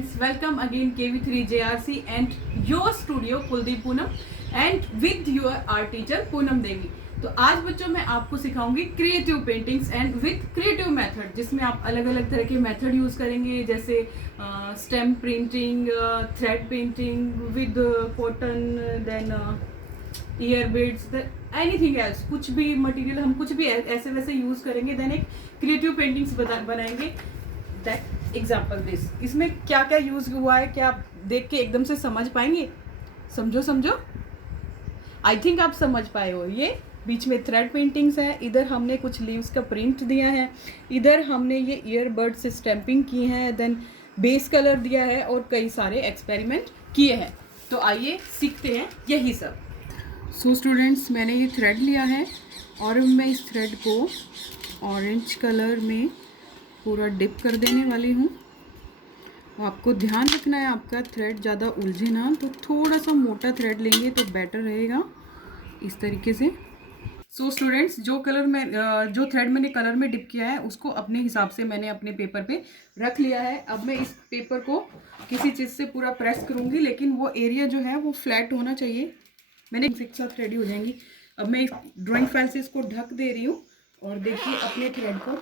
students, welcome again KV3 JRC and your studio Kuldeep Poonam and with your art teacher Poonam Devi। तो आज बच्चों मैं आपको सिखाऊंगी creative paintings and with creative method, जिसमें आप अलग अलग तरह के मेथड यूज़ करेंगे, जैसे stamp printing, thread painting with cotton, then ear buds, anything else, कुछ भी मटेरियल हम कुछ भी ऐसे वैसे यूज़ करेंगे, देन एक क्रिएटिव पेंटिंग्स बनाएंगे। दैट एग्जाम्पल दिस, इसमें क्या क्या यूज़ हुआ है, क्या आप देख के एकदम से समझ पाएंगे? समझो, आई थिंक आप समझ पाए हो। ये बीच में थ्रेड पेंटिंग्स है, इधर हमने कुछ लीव्स का प्रिंट दिया है, इधर हमने ये ईयरबड से स्टैंपिंग की है, देन बेस कलर दिया है और कई सारे एक्सपेरिमेंट किए हैं। तो आइए सीखते हैं यही सब। सो स्टूडेंट्स, मैंने ये थ्रेड लिया है और मैं इस थ्रेड को ऑरेंज कलर में पूरा डिप कर देने वाली हूँ। आपको ध्यान रखना है आपका थ्रेड ज़्यादा उलझे ना, तो थोड़ा सा मोटा थ्रेड लेंगे तो बेटर रहेगा, इस तरीके से। सो स्टूडेंट्स, जो थ्रेड मैंने कलर में डिप किया है उसको अपने हिसाब से मैंने अपने पेपर पे रख लिया है। अब मैं इस पेपर को किसी चीज़ से पूरा प्रेस करूँगी, लेकिन वो एरिया जो है वो फ्लैट होना चाहिए। मैंने एक साथ रेडी हो जाएंगी। अब मैं इस ड्राइंग फाइल से इसको ढक दे रही हूँ और देखिए अपने थ्रेड को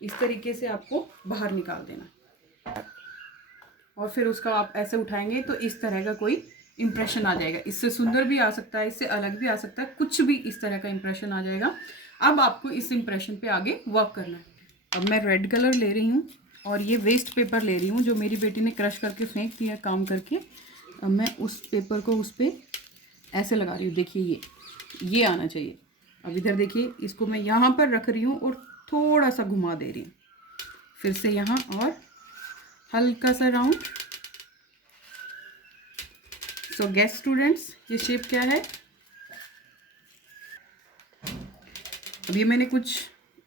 इस तरीके से आपको बाहर निकाल देना और फिर उसका आप ऐसे उठाएंगे तो इस तरह का कोई इम्प्रेशन आ जाएगा। इससे सुंदर भी आ सकता है, इससे अलग भी आ सकता है, कुछ भी इस तरह का इम्प्रेशन आ जाएगा। अब आपको इस इम्प्रेशन पे आगे वर्क करना है। अब मैं रेड कलर ले रही हूँ और ये वेस्ट पेपर ले रही हूँ जो मेरी बेटी ने क्रश करके फेंक दिया काम करके। अब मैं उस पेपर को उस पर ऐसे लगा रही हूँ। देखिए ये आना चाहिए। अब इधर देखिए, इसको मैं यहाँ पर रख रही हूँ और थोड़ा सा घुमा दे रही हूँ, फिर से यहाँ और हल्का सा राउंड। सो गेस स्टूडेंट्स, ये शेप क्या है? अभी मैंने कुछ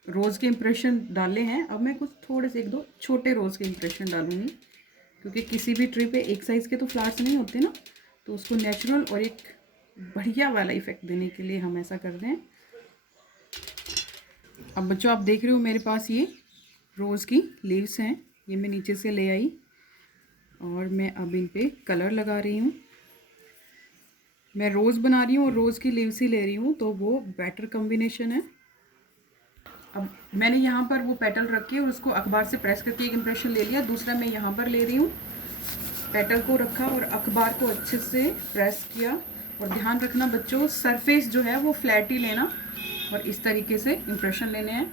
रोज़ के इम्प्रेशन डाले हैं, अब मैं कुछ थोड़े से एक दो छोटे रोज़ के इम्प्रेशन डालूंगी, क्योंकि किसी भी ट्री पे एक साइज़ के तो फ्लावर्स नहीं होते ना, तो उसको नेचुरल और एक बढ़िया वाला इफेक्ट देने के लिए हम ऐसा करते हैं। अब बच्चों, आप देख रहे हो मेरे पास ये रोज़ की लीव्स हैं, ये मैं नीचे से ले आई और मैं अब इन पे कलर लगा रही हूँ। मैं रोज़ बना रही हूँ और रोज़ की लीव्स ही ले रही हूँ, तो वो बेटर कॉम्बिनेशन है। अब मैंने यहाँ पर वो पेटल रख के और उसको अखबार से प्रेस करके एक इम्प्रेशन ले लिया। दूसरा मैं यहाँ पर ले रही हूँ, पेटल को रखा और अखबार को अच्छे से प्रेस किया। और ध्यान रखना बच्चों, सरफेस जो है वो फ्लैट ही लेना और इस तरीके से इम्प्रेशन लेने हैं।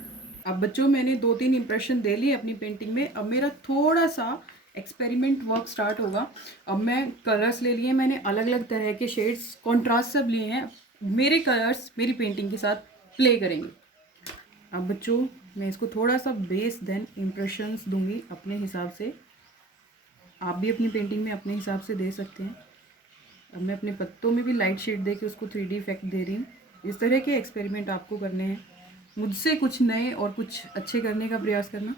अब बच्चों, मैंने 2-3 इम्प्रेशन दे लिए अपनी पेंटिंग में। अब मेरा थोड़ा सा एक्सपेरिमेंट वर्क स्टार्ट होगा। अब मैं कलर्स ले लिए, मैंने अलग अलग तरह के शेड्स, कॉन्ट्रास्ट सब लिए हैं। मेरे कलर्स मेरी पेंटिंग के साथ प्ले करेंगे। अब बच्चों, मैं इसको थोड़ा सा बेस देन इम्प्रेशंस दूंगी अपने हिसाब से। आप भी अपनी पेंटिंग में अपने हिसाब से दे सकते हैं। अब मैं अपने पत्तों में भी लाइट शेड दे के उसको 3D इफेक्ट दे रही हूँ। इस तरह के एक्सपेरिमेंट आपको करने हैं, मुझसे कुछ नए और कुछ अच्छे करने का प्रयास करना।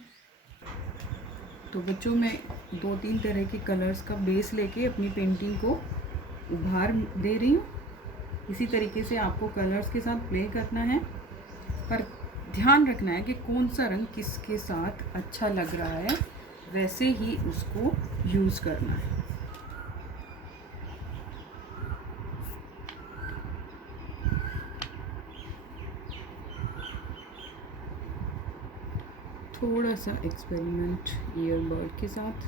तो बच्चों, मैं 2-3 तरह के कलर्स का बेस लेके अपनी पेंटिंग को उभार दे रही हूँ। इसी तरीके से आपको कलर्स के साथ प्ले करना है, पर ध्यान रखना है कि कौन सा रंग किसके साथ अच्छा लग रहा है, वैसे ही उसको यूज़ करना है। थोड़ा सा एक्सपेरिमेंट ईयरबड के साथ।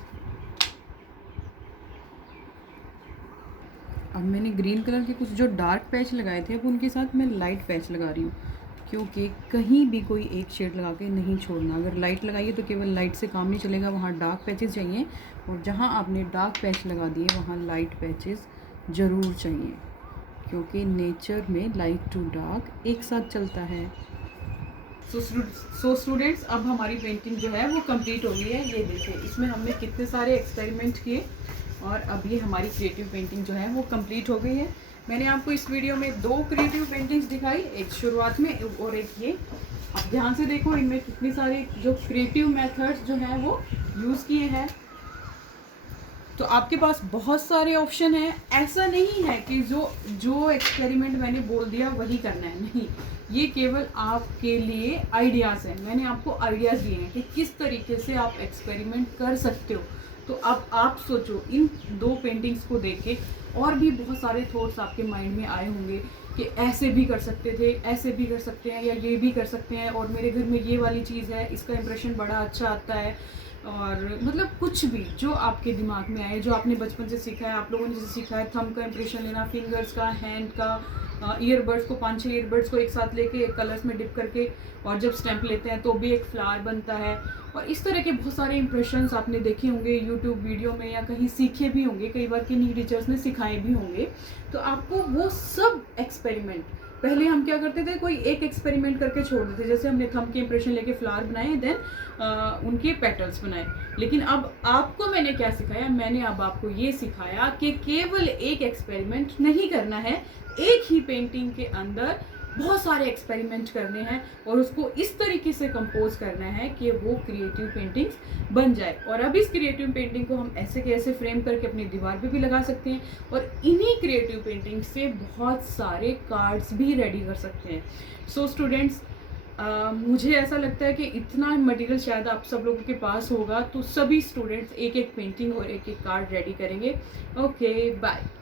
अब मैंने ग्रीन कलर के कुछ जो डार्क पैच लगाए थे, अब उनके साथ मैं लाइट पैच लगा रही हूँ, क्योंकि कहीं भी कोई एक शेड लगा के नहीं छोड़ना। अगर लाइट लगाइए तो केवल लाइट से काम नहीं चलेगा, वहाँ डार्क पैचेस चाहिए, और जहाँ आपने डार्क पैच लगा दिए वहाँ लाइट पैचेस ज़रूर चाहिए, क्योंकि नेचर में लाइट टू डार्क एक साथ चलता है। सो स्टूडेंट्स, अब हमारी पेंटिंग जो है वो कंप्लीट हो गई है। ये देखिए, इसमें हमने कितने सारे एक्सपेरिमेंट किए और अब ये हमारी क्रिएटिव पेंटिंग जो है वो कंप्लीट हो गई है। मैंने आपको इस वीडियो में 2 क्रिएटिव पेंटिंग्स दिखाई, एक शुरुआत में और एक ये। अब ध्यान से देखो, इनमें कितने सारे जो क्रिएटिव मेथड्स जो हैं वो यूज़ किए हैं। तो आपके पास बहुत सारे ऑप्शन हैं। ऐसा नहीं है कि जो एक्सपेरिमेंट मैंने बोल दिया वही करना है, नहीं। ये केवल आपके लिए आइडियाज़ हैं। मैंने आपको आइडियाज़ दिए हैं कि किस तरीके से आप एक्सपेरिमेंट कर सकते हो। तो अब आप सोचो, इन 2 पेंटिंग्स को देख के और भी बहुत सारे थॉट्स आपके माइंड में आए होंगे कि ऐसे भी कर सकते थे, ऐसे भी कर सकते हैं, या ये भी कर सकते हैं, और मेरे घर में ये वाली चीज़ है, इसका इंप्रेशन बड़ा अच्छा आता है। और मतलब कुछ भी जो आपके दिमाग में आए, जो आपने बचपन से सीखा है, आप लोगों ने जैसे सीखा है थंब का इंप्रेशन लेना, फिंगर्स का, हैंड का, ईयरबड्स को 5-6 ईयरबड्स को एक साथ लेके कलर्स में डिप करके, और जब स्टैंप लेते हैं तो भी एक फ्लावर बनता है। और इस तरह के बहुत सारे इंप्रेशंस आपने देखे होंगे यूट्यूब वीडियो में, या कहीं सीखे भी होंगे, कई बार किन्हीं टीचर्स ने सिखाए भी होंगे। तो आपको वो सब एक्सपेरिमेंट, पहले हम क्या करते थे, कोई एक एक्सपेरिमेंट करके छोड़ देते, जैसे हमने थंब के इंप्रेशन लेके फ्लावर बनाए, देन उनके पेटल्स बनाए। लेकिन अब आपको मैंने क्या सिखाया, मैंने अब आपको ये सिखाया कि केवल एक एक्सपेरिमेंट नहीं करना है, एक ही पेंटिंग के अंदर बहुत सारे एक्सपेरिमेंट करने हैं, और उसको इस तरीके से कंपोज करना है कि वो क्रिएटिव पेंटिंग्स बन जाए। और अब इस क्रिएटिव पेंटिंग को हम ऐसे के ऐसे फ्रेम करके अपनी दीवार पे भी लगा सकते हैं, और इन्हीं क्रिएटिव पेंटिंग से बहुत सारे कार्ड्स भी रेडी कर सकते हैं। सो स्टूडेंट्स, मुझे ऐसा लगता है कि इतना मटेरियल शायद आप सब लोगों के पास होगा, तो सभी स्टूडेंट्स एक एक पेंटिंग और एक एक कार्ड रेडी करेंगे। Okay, bye.